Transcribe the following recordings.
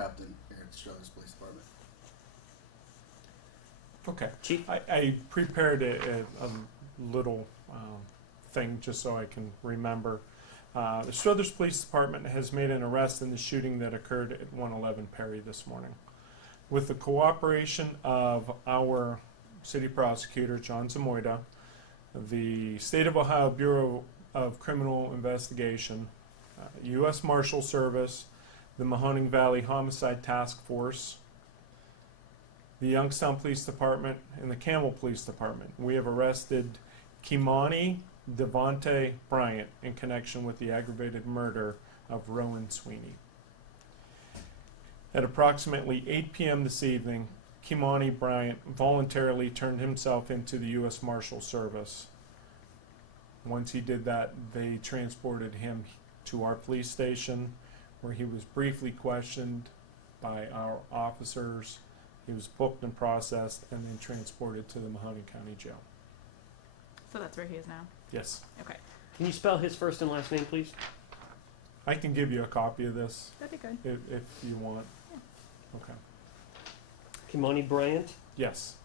captain here at the Struthers Police Department. Okay. Chief? I prepared a little thing just so I can remember. The Struthers Police Department has made an arrest in the shooting that occurred at 111 Perry this morning. With the cooperation of our city prosecutor, John Zamoyda, the State of Ohio Bureau of Criminal Investigation, U.S. Marshal Service, the Mahoning Valley Homicide Task Force, the Youngstown Police Department, and the Campbell Police Department. We have arrested Kimani Devonte Bryant in connection with the aggravated murder of Rowan Sweeney. At approximately 8 p.m. this evening, Kimani Bryant voluntarily turned himself into the U.S. Marshal Service. Once he did that, they transported him to our police station, where he was briefly questioned by our officers. He was booked and processed, and then transported to the Mahoning County Jail. So that's where he is now. Yes. Okay. Can you spell his first and last name, please? I can give you a copy of this That'd be good. if you want. Yeah. Okay. Kimani Bryant? Yes.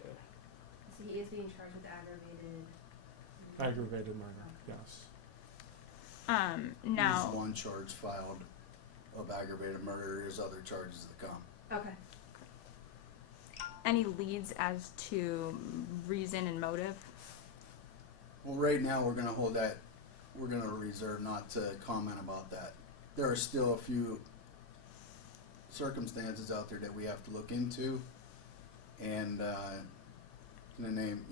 Okay. So he is being charged with aggravated. Aggravated murder. Yes. Now. There's one charge filed of aggravated murder. There's other charges that come. Okay. Any leads as to reason and motive? Well, right now we're gonna hold that. We're gonna reserve not to comment about that. There are still a few circumstances out there that we have to look into, and in the name,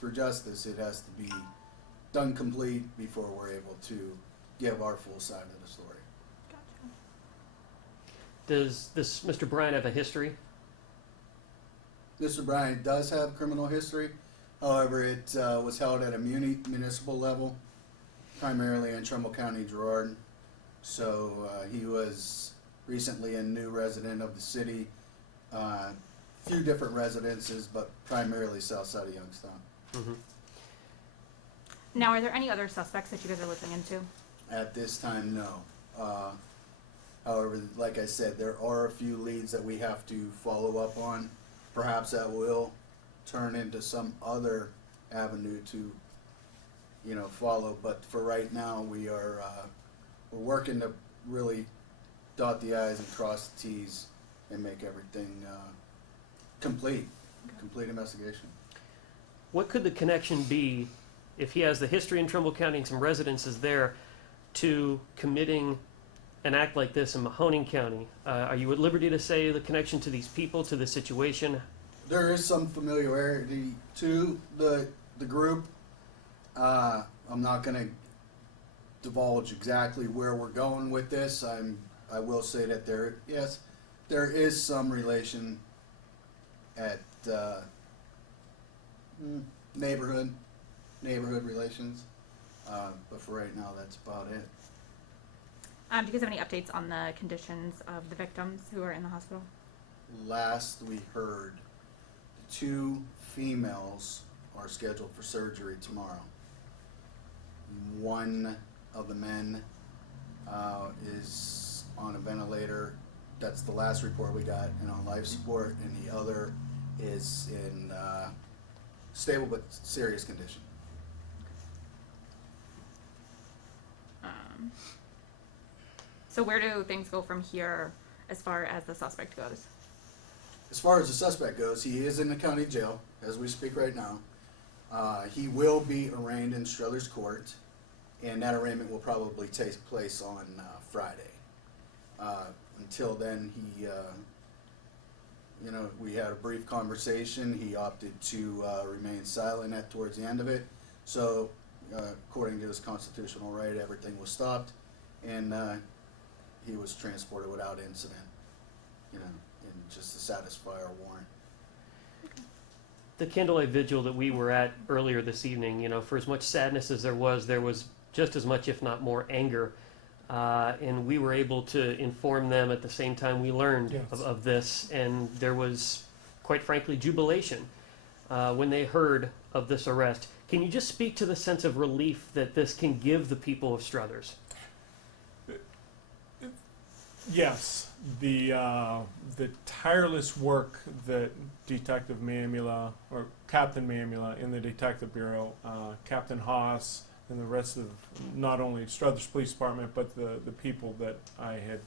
for justice, it has to be done complete before we're able to give our full side of the story. Gotcha. Does this Mr. Bryant have a history? Mr. Bryant does have criminal history. However, it was held at a municipal level, primarily in Trumbull County, Girard. So he was recently a new resident of the city. Few different residences, but primarily south side of Youngstown. Mm-hmm. Now, are there any other suspects that you guys are looking into? At this time, no. However, like I said, there are a few leads that we have to follow up on. Perhaps that will turn into some other avenue to, follow. But for right now, we're working to really dot the I's and cross the T's and make everything complete investigation. What could the connection be, if he has the history in Trumbull County and some residences there, to committing an act like this in Mahoning County? Are you at liberty to say the connection to these people, to the situation? There is some familiarity to the group. I'm not going to divulge exactly where we're going with this. I will say that there is some relation at neighborhood relations. But for right now, that's about it. Do you guys have any updates on the conditions of the victims who are in the hospital? Last we heard, the 2 females are scheduled for surgery tomorrow. One of the men is on a ventilator. That's the last report we got, and on life support, and the other is in stable but serious condition. So where do things go from here as far as the suspect goes? As far as the suspect goes, he is in the county jail as we speak right now. He will be arraigned in Struthers Court, and that arraignment will probably take place on Friday. Until then, we had a brief conversation. He opted to remain silent towards the end of it. So, according to his constitutional right, everything was stopped, and he was transported without incident, and just to satisfy our warrant. The candlelight vigil that we were at earlier this evening, for as much sadness as there was just as much, if not more, anger. And we were able to inform them at the same time we learned Yes. of this, and there was, quite frankly, jubilation when they heard of this arrest. Can you just speak to the sense of relief that this can give the people of Struthers? Yes, the tireless work that Detective Mamula, or Captain Mamula in the Detective Bureau, Captain Haas, and the rest of not only Struthers Police Department, but the people that I had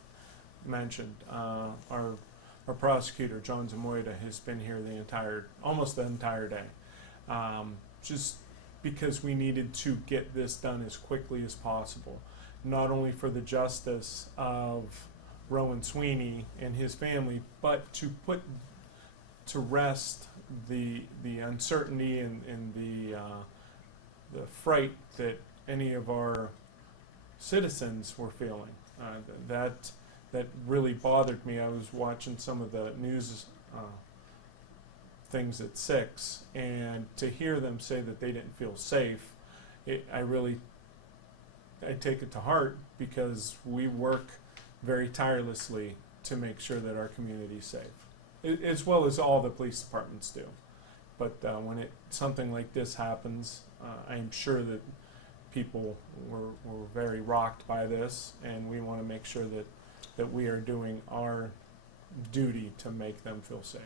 mentioned. Our prosecutor, John Zamoyda, has been here almost the entire day. Just because we needed to get this done as quickly as possible, not only for the justice of Rowan Sweeney and his family, but to put to rest the uncertainty and the fright that any of our citizens were feeling. That really bothered me. I was watching some of the news things at 6, and to hear them say that they didn't feel safe, I take it to heart, because we work very tirelessly to make sure that our community is safe, as well as all the police departments do. But when something like this happens, I'm sure that people were very rocked by this, and we want to make sure that we are doing our duty to make them feel safe.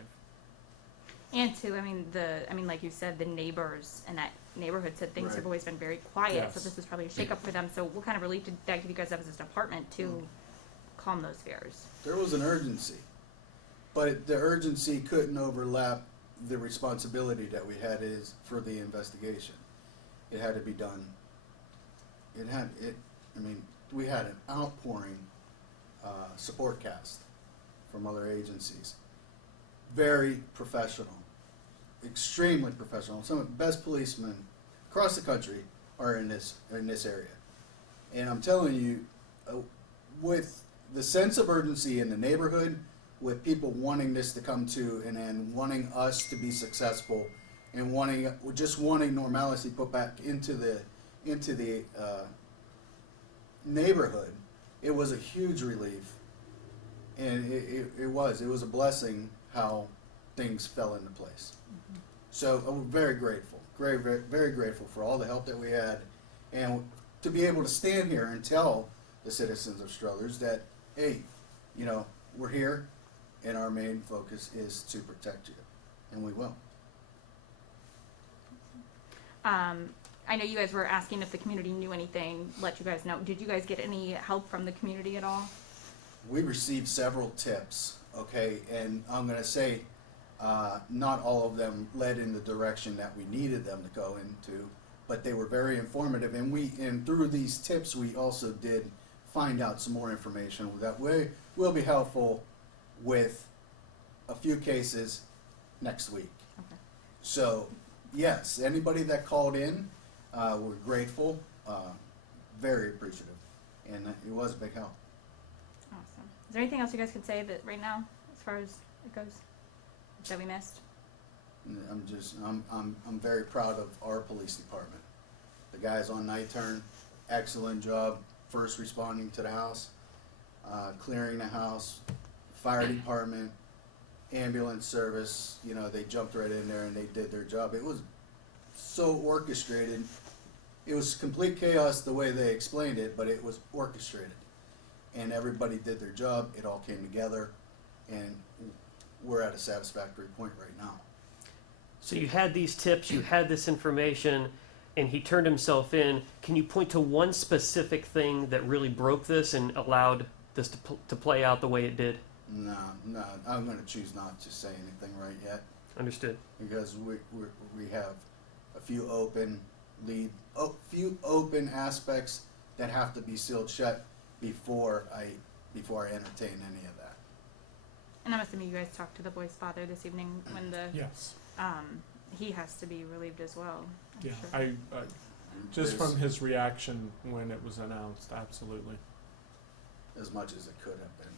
And too, like you said, the neighbors in that neighborhood said things Right. have always been very quiet, Yes. so this is probably a shakeup for them. So what kind of relief did that give you guys as a department to calm those fears? There was an urgency, but the urgency couldn't overlap the responsibility that we had is for the investigation. It had to be done. We had an outpouring support cast from other agencies. Very professional, extremely professional. Some of the best policemen across the country are in this area. And I'm telling you, with the sense of urgency in the neighborhood, with people wanting this to come to an end, wanting us to be successful, and wanting normalcy put back into the neighborhood, it was a huge relief, and it was a blessing how things fell into place. So I'm very grateful, very, very, very grateful for all the help that we had, and to be able to stand here and tell the citizens of Struthers that, hey, we're here, and our main focus is to protect you, and we will. I know you guys were asking if the community knew anything, let you guys know. Did you guys get any help from the community at all? We received several tips, okay, and I'm going to say not all of them led in the direction that we needed them to go into, but they were very informative, and through these tips we also did find out some more information that will be helpful with a few cases next week. Okay. So yes, anybody that called in, we're grateful, very appreciative, and it was a big help. Awesome. Is there anything else you guys could say that right now, as far as it goes, that we missed? I'm very proud of our police department. The guys on night turn, excellent job, first responding to the house, clearing the house, fire department, ambulance service, they jumped right in there and they did their job. It was so orchestrated. It was complete chaos the way they explained it, but it was orchestrated. And everybody did their job, it all came together, and we're at a satisfactory point right now. So you had these tips, you had this information, and he turned himself in. Can you point to one specific thing that really broke this and allowed this to play out the way it did? No, I'm going to choose not to say anything right yet, Understood. because we have a few open aspects that have to be sealed shut before I entertain any of that. And I'm assuming you guys talked to the boy's father this evening when Yes. he has to be relieved as well. I'm Yeah. sure. I just from his reaction when it was announced, absolutely. As much as it could have been.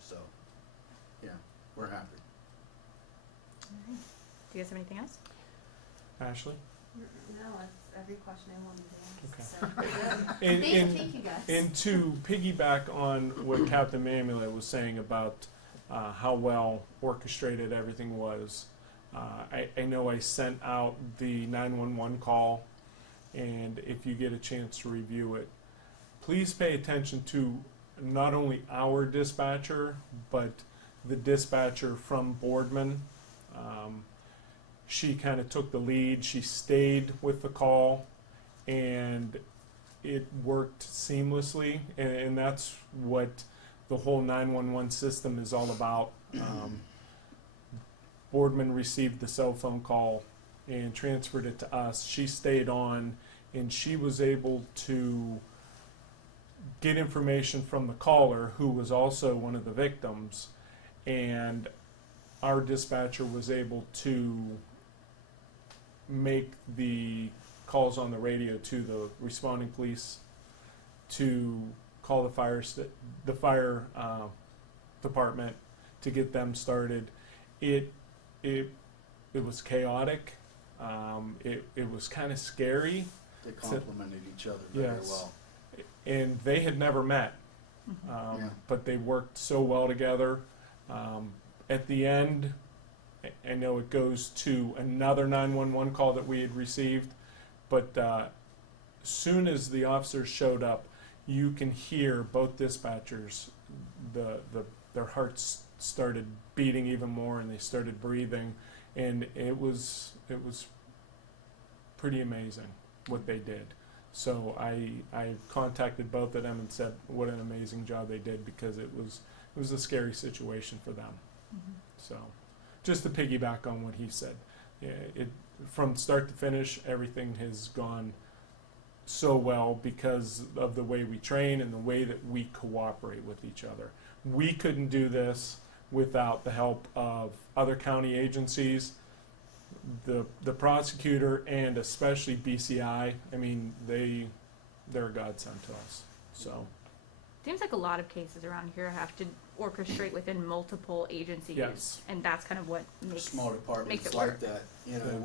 So, yeah, we're happy. All right. Do you guys have anything else? Ashley? No, that's every question I wanted to ask. Okay. So, And, thank you guys. and to piggyback on what Captain Mamula was saying about how well orchestrated everything was, I know I sent out the 911 call, and if you get a chance to review it, please pay attention to not only our dispatcher, but the dispatcher from Boardman. She kind of took the lead. She stayed with the call, and it worked seamlessly. And that's what the whole 911 system is all about. Boardman received the cell phone call and transferred it to us. She stayed on, and she was able to get information from the caller, who was also one of the victims, and our dispatcher was able to make the calls on the radio to the responding police to call the fire department to get them started. It was chaotic. It was kind of scary. They complemented each other very Yes. well. And they had never met, Yeah. but they worked so well together. At the end, I know it goes to another 911 call that we had received, but soon as the officers showed up, you can hear both dispatchers, their hearts started beating even more, and they started breathing, and it was pretty amazing what they did. So I contacted both of them and said what an amazing job they did, because it was a scary situation for them. So just to piggyback on what he said, yeah, from start to finish, everything has gone so well because of the way we train and the way that we cooperate with each other. We couldn't do this without the help of other county agencies, the prosecutor, and especially BCI. I mean, they're a godsend to us. So Seems like a lot of cases around here have to orchestrate within multiple agencies. Yes. And that's kind of what makes, Small departments makes it like work. that, you know, Yeah.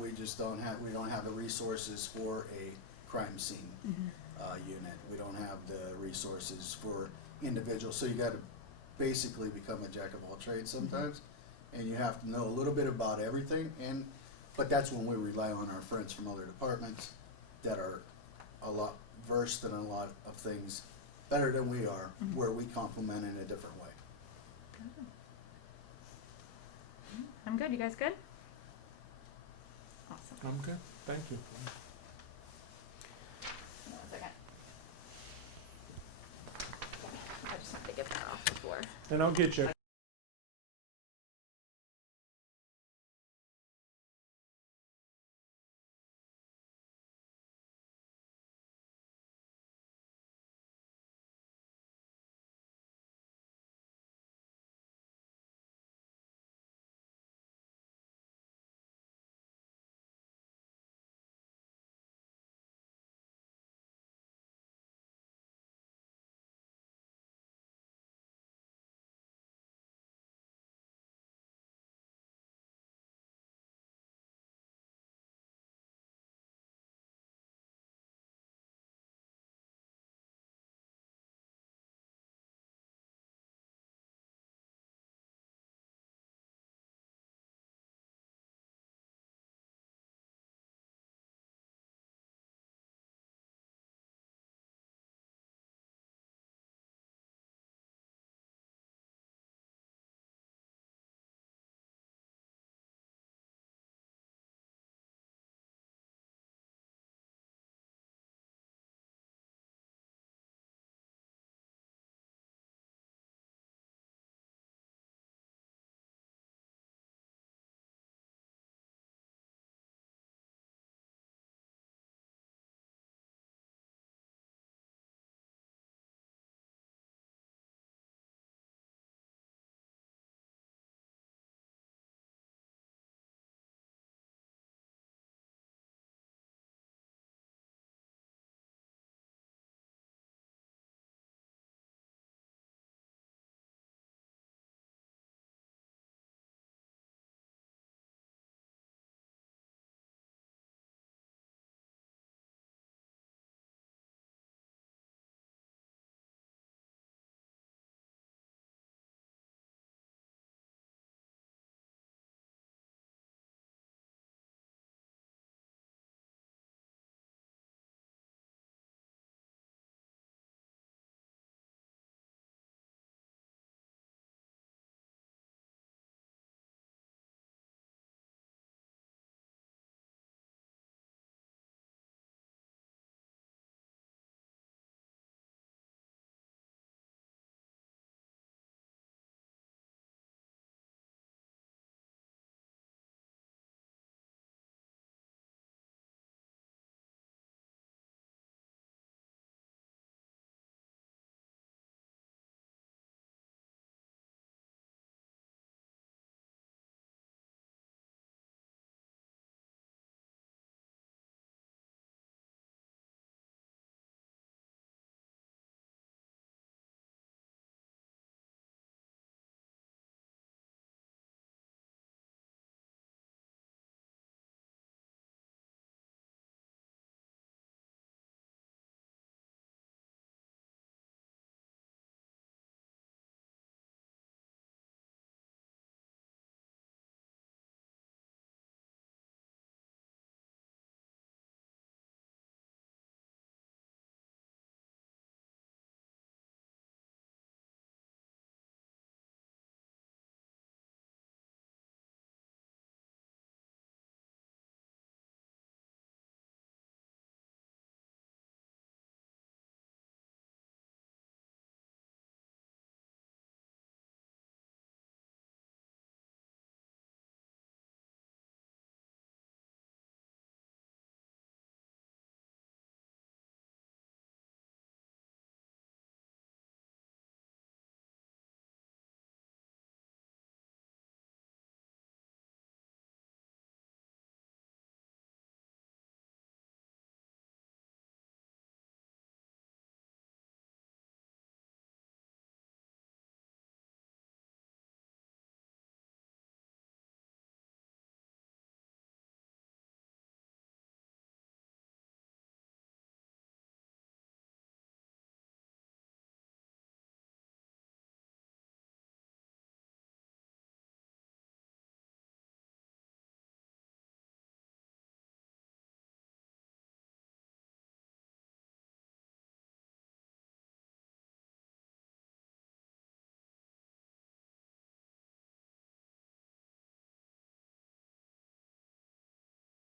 we don't have the resources for a crime scene unit. We don't have the resources for individuals, so you gotta basically become a jack of all trades sometimes, and you have to know a little bit about everything, but that's when we rely on our friends from other departments that are a lot versed in a lot of things better than we are, where we complement in a different way. I'm good. You guys good? Awesome. I'm good. Thank you. Hold on a second. I just have to get that off before. And I'll get you